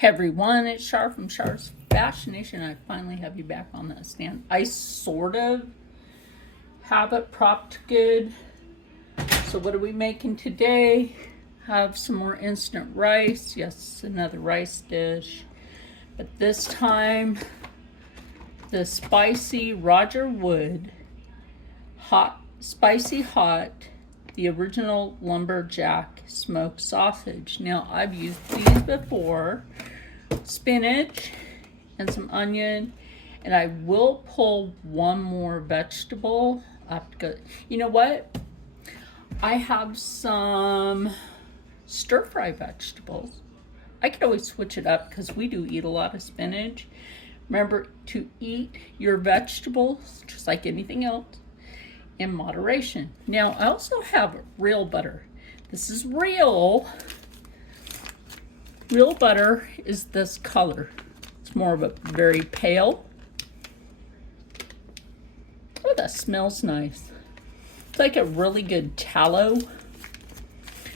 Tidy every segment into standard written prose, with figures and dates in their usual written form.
Hey everyone, it's Char from Char's Fascination. I finally have you back on that stand. I sort of have it propped good. So what are we making today? Have some more instant rice. Yes, another rice dish. But this time, the spicy Roger Wood, spicy hot, the original lumberjack smoked sausage. Now, I've used these before. Spinach and some onion, and I will pull one more vegetable. You know what? I have some stir-fry vegetables. I could always switch it up because we do eat a lot of spinach. Remember to eat your vegetables, just like anything else, in moderation. Now, I also have real butter. This is real. Real butter is this color. It's more of a very pale. Oh, that smells nice. It's like a really good tallow.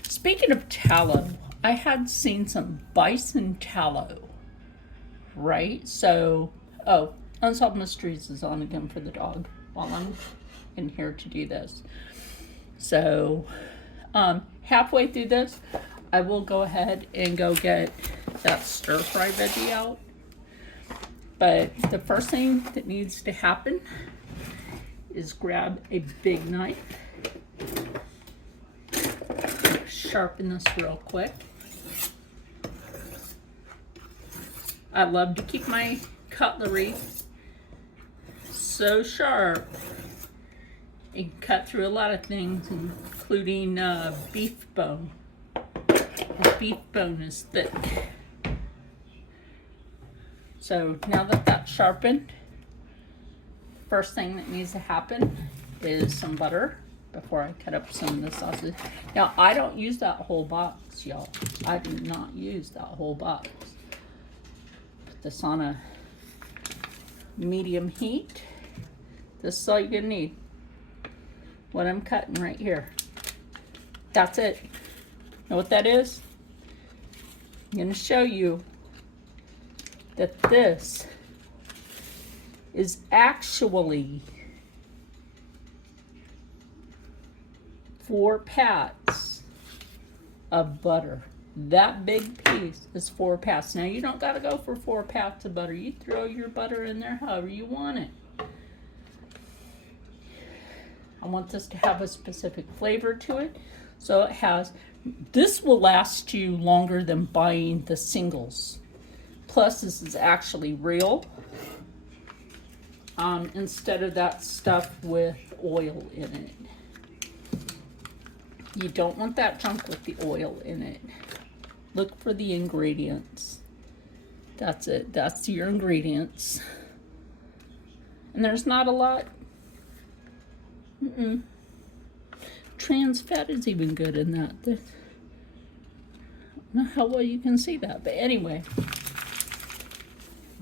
Speaking of tallow, I had seen some bison tallow, right? So, Unsolved Mysteries is on again for the dog while I'm in here to do this. So, halfway through this, I will go ahead and go get that stir-fry veggie out. But the first thing that needs to happen is grab a big knife. Sharpen this real quick. I love to keep my cutlery so sharp. It can cut through a lot of things, including beef bone. The beef bone is thick. So now that that's sharpened, first thing that needs to happen is some butter before I cut up some of the sausage. Now, I don't use that whole box, y'all. I do not use that whole box. Put this on a medium heat. This is all you're gonna need. What I'm cutting right here. That's it. Know what that is? I'm going to show you that this is actually 4 pats of butter. That big piece is 4 pats. Now, you don't got to go for 4 pats of butter. You throw your butter in there however you want it. I want this to have a specific flavor to it. So it has, this will last you longer than buying the singles. Plus, this is actually real. Instead of that stuff with oil in it. You don't want that junk with the oil in it. Look for the ingredients. That's it. That's your ingredients. And there's not a lot. Trans fat is even good in that. I don't know how well you can see that, but anyway,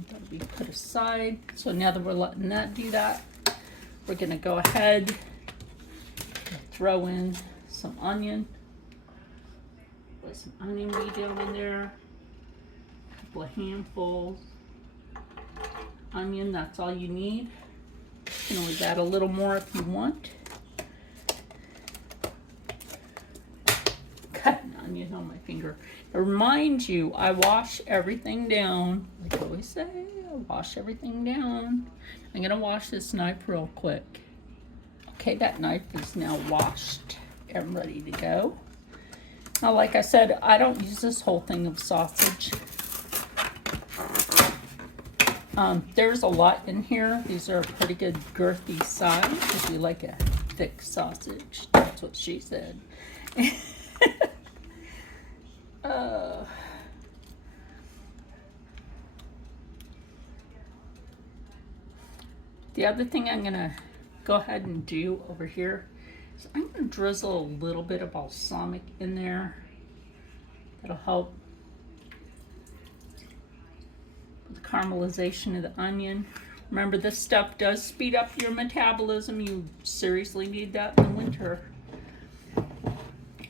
that'll be put aside. So now that we're letting that do that, we're gonna go ahead and throw in some onion. Put some onion weed down in there. A couple of handfuls. Onion, that's all you need. You can always add a little more if you want. Cut an onion on my finger. It reminds you, I wash everything down. Like I always say, I wash everything down. I'm going to wash this knife real quick. Okay, that knife is now washed and ready to go. Now, like I said, I don't use this whole thing of sausage. There's a lot in here. These are a pretty good girthy size if you like a thick sausage. That's what she said. The other thing I'm gonna go ahead and do over here is I'm gonna drizzle a little bit of balsamic in there. That'll help with the caramelization of the onion. Remember, this stuff does speed up your metabolism. You seriously need that in the winter.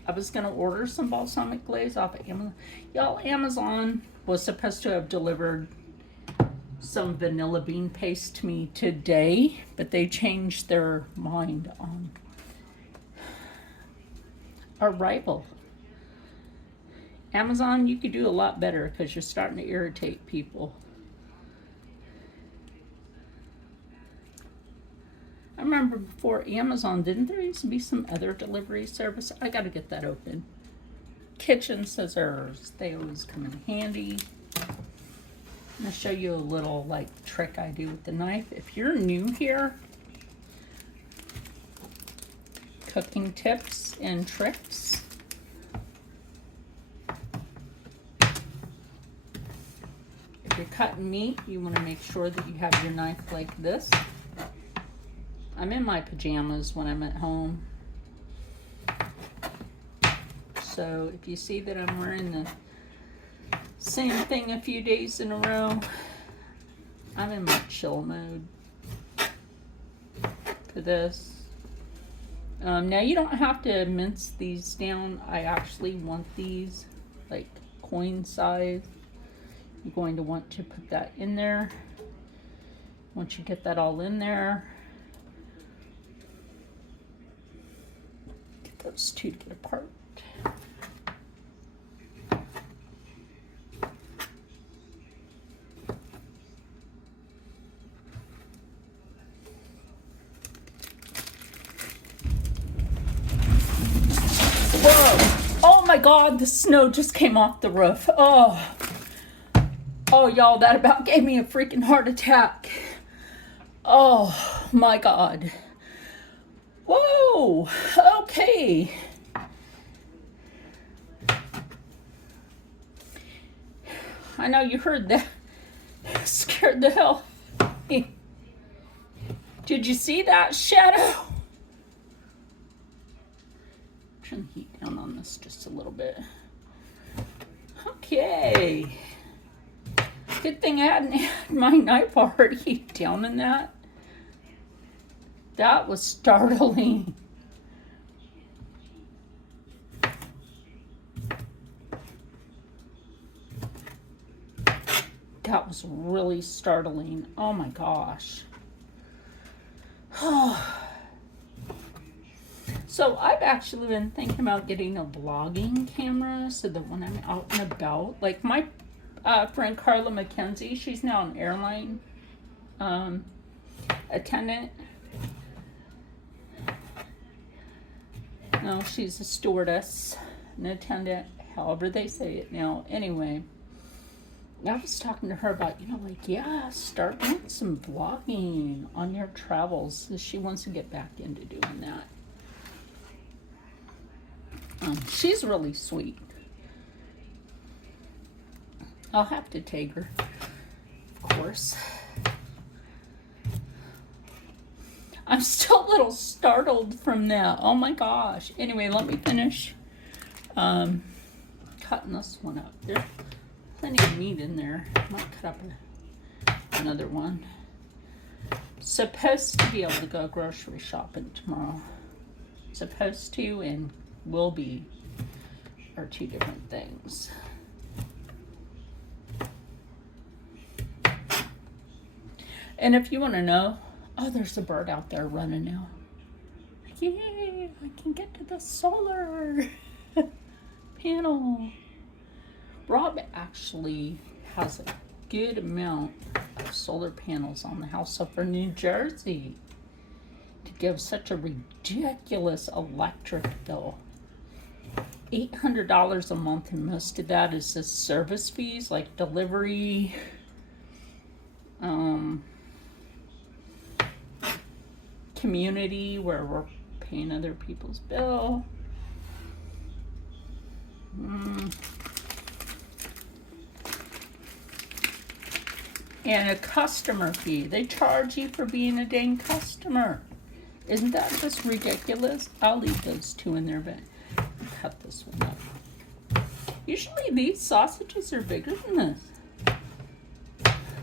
I was going to order some balsamic glaze off of Amazon. Y'all, Amazon was supposed to have delivered some vanilla bean paste to me today, but they changed their mind on arrival. Amazon, you could do a lot better because you're starting to irritate people. I remember before Amazon, didn't there used to be some other delivery service? I got to get that open. Kitchen scissors, they always come in handy. I'm going to show you a little trick I do with the knife. If you're new here, cooking tips and tricks. If you're cutting meat, you want to make sure that you have your knife like this. I'm in my pajamas when I'm at home. So if you see that I'm wearing the same thing a few days in a row, I'm in my chill mode for this. Now you don't have to mince these down. I actually want these like coin size. You're going to want to put that in there. Once you get that all in there, get those two to get apart. Whoa! Oh my God, the snow just came off the roof. Oh, y'all, that about gave me a freaking heart attack. Oh my God. Whoa, okay. I know you heard that. Scared the hell out of me. Did you see that shadow? Turn the heat down on this just a little bit. Okay. Good thing I hadn't had my knife already down in that. That was startling. That was really startling. Oh my gosh. So I've actually been thinking about getting a vlogging camera so that when I'm out and about, like my friend Carla McKenzie, she's now an airline attendant. No, she's a stewardess, an attendant, however they say it now. Anyway, I was talking to her about, yeah, start doing some vlogging on your travels. She wants to get back into doing that. She's really sweet. I'll have to take her, of course. I'm still a little startled from that. Oh my gosh. Anyway, let me finish cutting this one up. There's plenty of meat in there. I might cut up another one. Supposed to be able to go grocery shopping tomorrow. Supposed to and will be are two different things. And if you want to know, oh, there's a bird out there running now. Yay, I can get to the solar panel. Rob actually has a good amount of solar panels on the house. So for New Jersey to give such a ridiculous electric bill, $800 a month, and most of that is just service fees like delivery, community where we're paying other people's bill. And a customer fee. They charge you for being a dang customer. Isn't that just ridiculous? I'll leave those two in there, but cut this one up. Usually these sausages are bigger than this.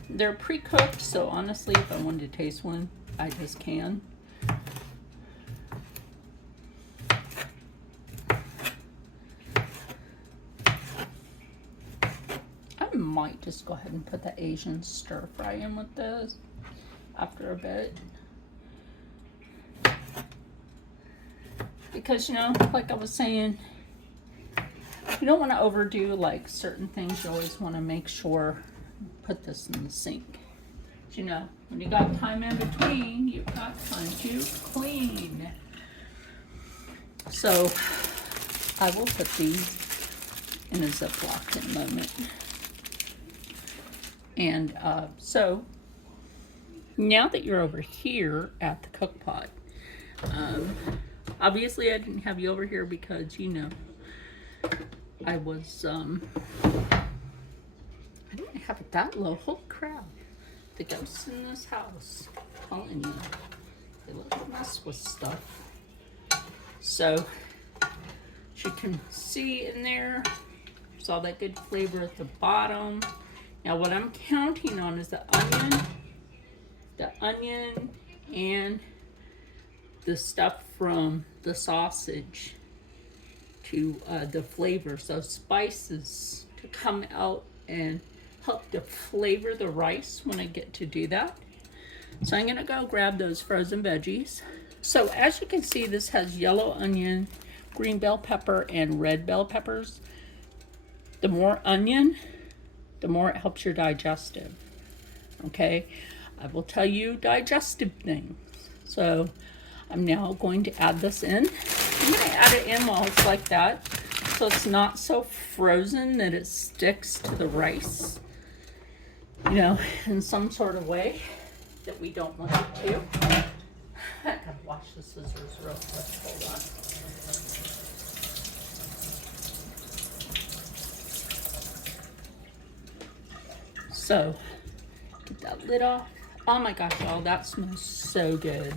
They're pre-cooked, so honestly, if I wanted to taste one, I just can. might just go ahead and put the Asian stir fry in with this after a bit. Because, you know, like I was saying, you don't want to overdo like certain things. You always want to make sure, put this in the sink. You know, when you got time in between, you've got time to clean. So I will put these in a Ziploc in a moment. And so now that you're over here at the cook pot, obviously I didn't have you over here because, you know, I was, I didn't have it that low. Holy crap. The ghosts in this house, I'm telling you, they love to mess with stuff. So, as you can see in there, there's all that good flavor at the bottom. Now what I'm counting on is the onion and the stuff from the sausage to the flavors, those spices to come out and help to flavor the rice when I get to do that. So I'm gonna go grab those frozen veggies. So as you can see, this has yellow onion, green bell pepper, and red bell peppers. The more onion, the more it helps your digestive. Okay, I will tell you digestive things. So I'm now going to add this in. I'm gonna add it in while it's like that, so it's not so frozen that it sticks to the rice, you know, in some sort of way that we don't want it to. I gotta wash the scissors real quick, hold on. So, get that lid off. Oh my gosh, y'all, that smells so good.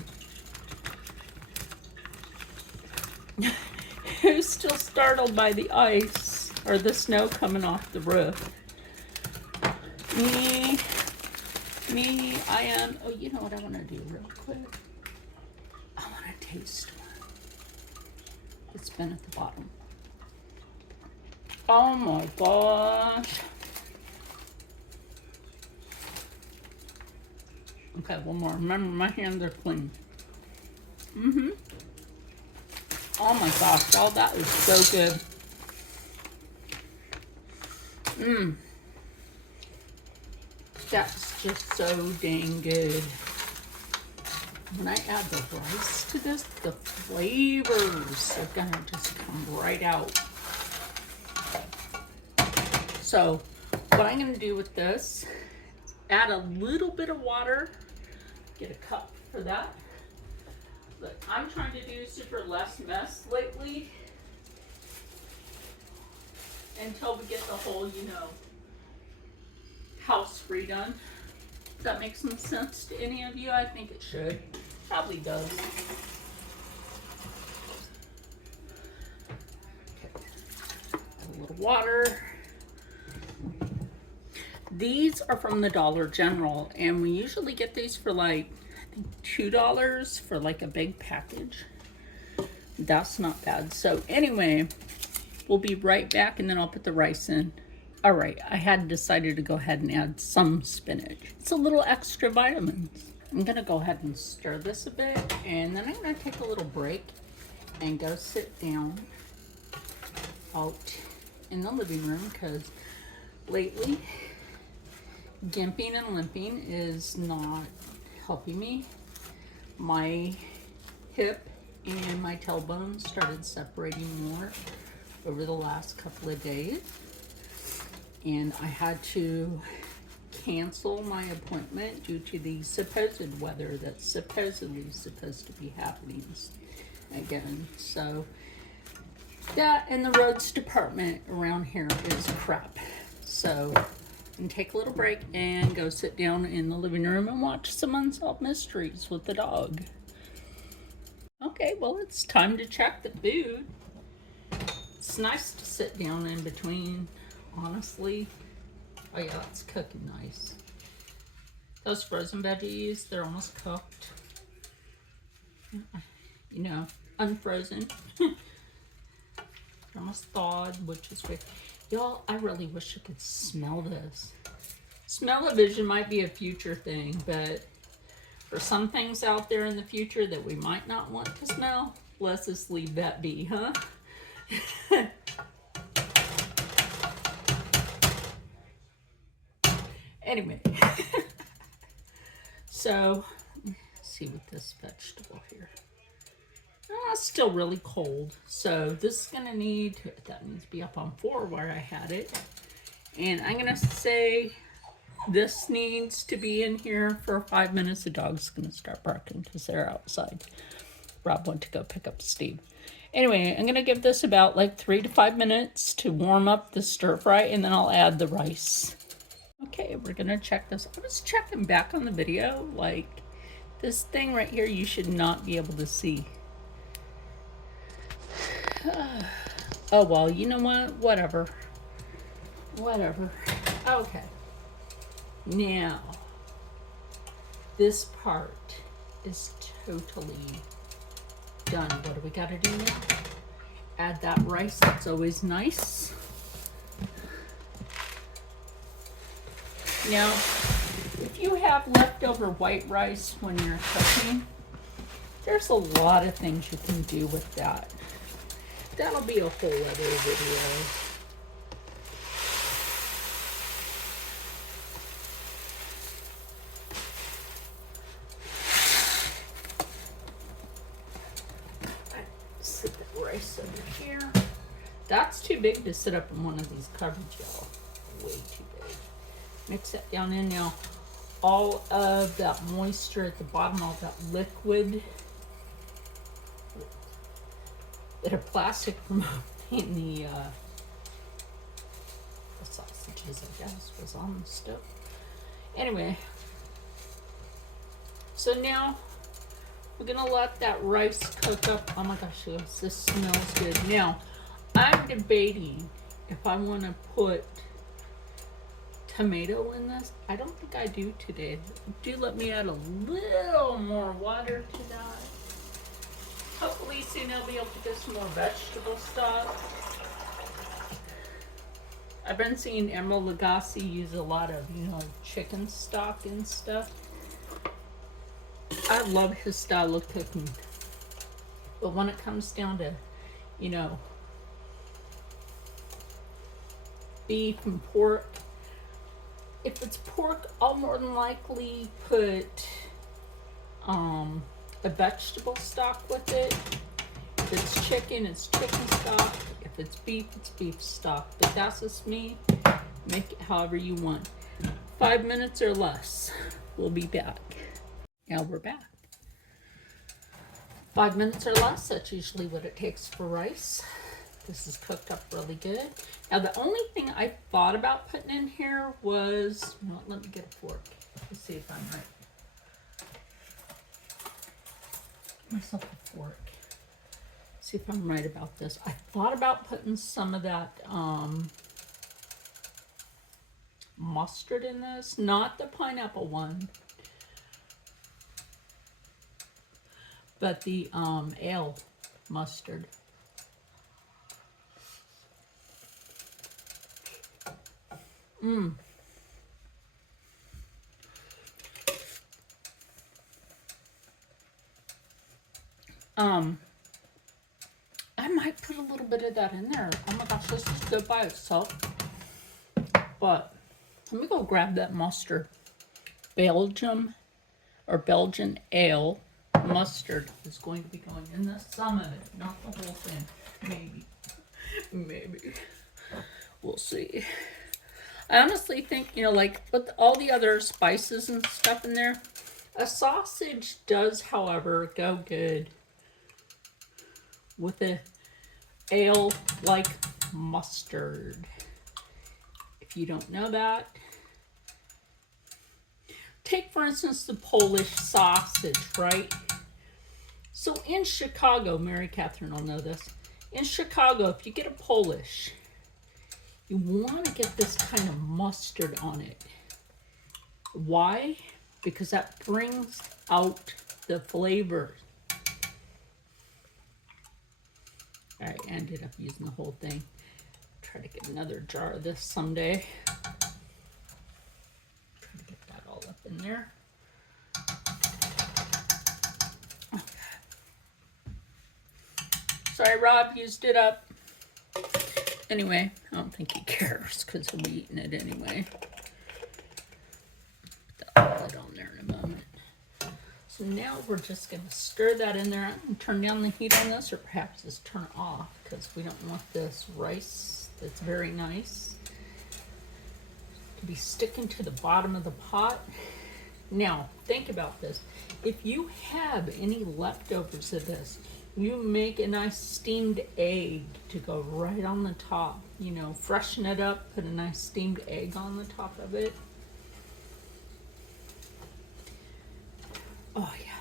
Who's still startled by the ice or the snow coming off the roof? Me, I am. Oh, you know what I want to do real quick? I want to taste one. It's been at the bottom. Oh my gosh. Okay, one more. Remember, my hands are clean. Oh my gosh, all that is so good. That's just so dang good. When I add the rice to this, the flavors are gonna just come right out. So, what I'm gonna do with this, add a little bit of water, get a cup for that. But I'm trying to do super less mess lately until we get the whole, you know, house redone. Does that make some sense to any of you? I think it should. Probably does. Okay. A little water. These are from the Dollar General, and we usually get these for like, I think $2 for like a big package. That's not bad. So anyway, we'll be right back, and then I'll put the rice in. All right, I had decided to go ahead and add some spinach. It's a little extra vitamins. I'm gonna go ahead and stir this a bit, and then I'm gonna take a little break and go sit down out in the living room, because lately gimping and limping is not helping me. My hip and my tailbone started separating more over the last couple of days, and I had to cancel my appointment due to the supposed weather that's supposedly supposed to be happening again. So that and the roads department around here is crap. So and take a little break and go sit down in the living room and watch some Unsolved Mysteries with the dog. Okay, well, it's time to check the food. It's nice to sit down in between, honestly. Oh yeah, it's cooking nice. Those frozen veggies, they're almost cooked. You know, unfrozen. Almost thawed, which is great. Y'all, I really wish I could smell this. Smell-o-vision might be a future thing, but for some things out there in the future that we might not want to smell, let's just leave that be, huh? Anyway, so let's see with this vegetable here. It's still really cold, so this is gonna need that needs to be up on 4 where I had it, and I'm gonna say this needs to be in here for 5 minutes. The dog's gonna start barking because they're outside. Rob went to go pick up Steve. Anyway, I'm gonna give this about like 3 to 5 minutes to warm up the stir fry, and then I'll add the rice. Okay, we're gonna check this. I was checking back on the video, like this thing right here you should not be able to see. Oh well, you know what? Whatever. Okay. Now, this part is totally done. What do we gotta do now? Add that rice, that's always nice. Now, if you have leftover white rice when you're cooking, there's a lot of things you can do with that. That'll be a whole other video. Sit the rice over here. That's too big to sit up in one of these cupboards, y'all. Way too big. Mix that down in now. All of that moisture at the bottom, all that liquid, bit of plastic from in the sausages, I guess, was on the stove. Anyway, so now we're gonna let that rice cook up. Oh my gosh, this smells good. Now, I'm debating if I want to put tomato in this. I don't think I do today. Do let me add a little more water to that. Hopefully soon I'll be able to get some more vegetable stock. I've been seeing Emerald Lagasse use a lot of, chicken stock and stuff. I love his style of cooking. But when it comes down to, beef and pork, if it's pork, I'll more than likely put a vegetable stock with it. If it's chicken, it's chicken stock. If it's beef stock. But that's just me. Make it however you want. 5 minutes or less. We'll be back. Now we're back. 5 minutes or less, that's usually what it takes for rice. This is cooked up really good. Now the only thing I thought about putting in here was, let me get a fork. Let's see if I'm right. Get myself a fork. See if I'm right about this. I thought about putting some of that mustard in this, not the pineapple one, but the ale mustard. I might put a little bit of that in there. Oh my gosh, this is good by itself. But let me go grab that mustard. Belgian ale mustard is going to be going in this. Some of it, not the whole thing. Maybe. We'll see. I honestly think, like with all the other spices and stuff in there, a sausage does, however, go good with a ale like mustard. If you don't know that, take for instance the Polish sausage, right? So in Chicago, Mary Catherine will know this. In Chicago, if you get a Polish, you want to get this kind of mustard on it. Why? Because that brings out the flavor. I ended up using the whole thing. try to get another jar of this someday. Try to get that all up in there. Okay. Sorry, Rob used it up. Anyway, I don't think he cares because he'll be eating it anyway. Put that lid on there in a moment. So now we're just going to stir that in there. I'm going to turn down the heat on this, or perhaps just turn it off, because we don't want this rice that's very nice to be sticking to the bottom of the pot. Now, think about this. If you have any leftovers of this, you make a nice steamed egg to go right on the top. You know, freshen it up, put a nice steamed egg on the top of it. Oh yeah.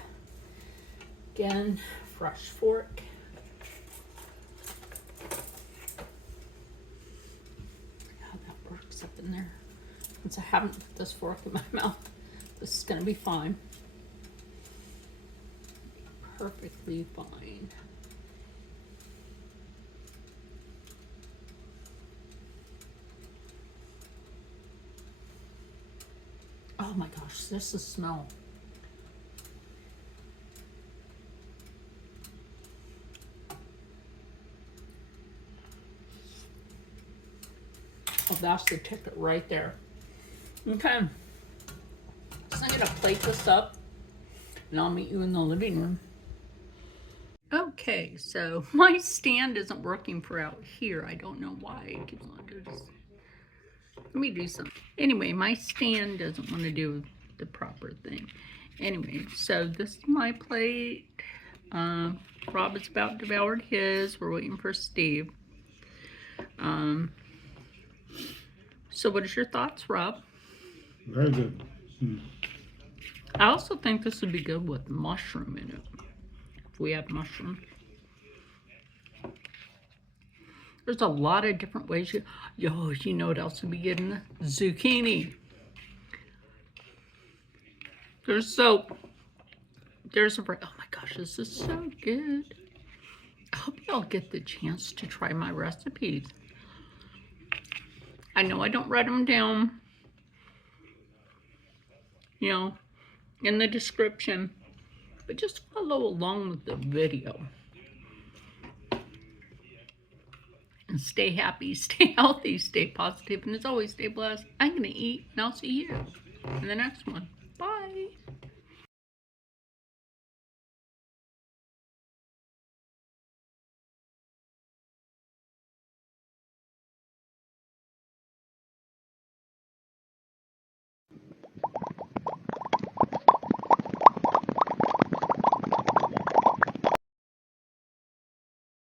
Again, fresh fork. How that works up in there. Since I haven't put this fork in my mouth, this is gonna be fine. Perfectly fine. Oh my gosh, this is smell. Oh, that's the ticket right there. Okay, so I'm gonna plate this up and I'll meet you in the living room. Okay, so my stand isn't working for out here. I don't know why it keeps on doing this. Let me do something. Anyway, my stand doesn't want to do the proper thing. Anyway, so this is my plate. Rob is about devoured his. We're waiting for Steve. So what is your thoughts, Rob? Very good. I also think this would be good with mushroom in it. If we have mushroom. There's a lot of different ways you know what else would be good in the zucchini. There's soap. There's a, oh my gosh, this is so good. I hope y'all get the chance to try my recipes. I know I don't write them down, you know, in the description, but just follow along with the video. And stay happy, stay healthy, stay positive, and as always, stay blessed. I'm going to eat, and I'll see you in the next one. Bye.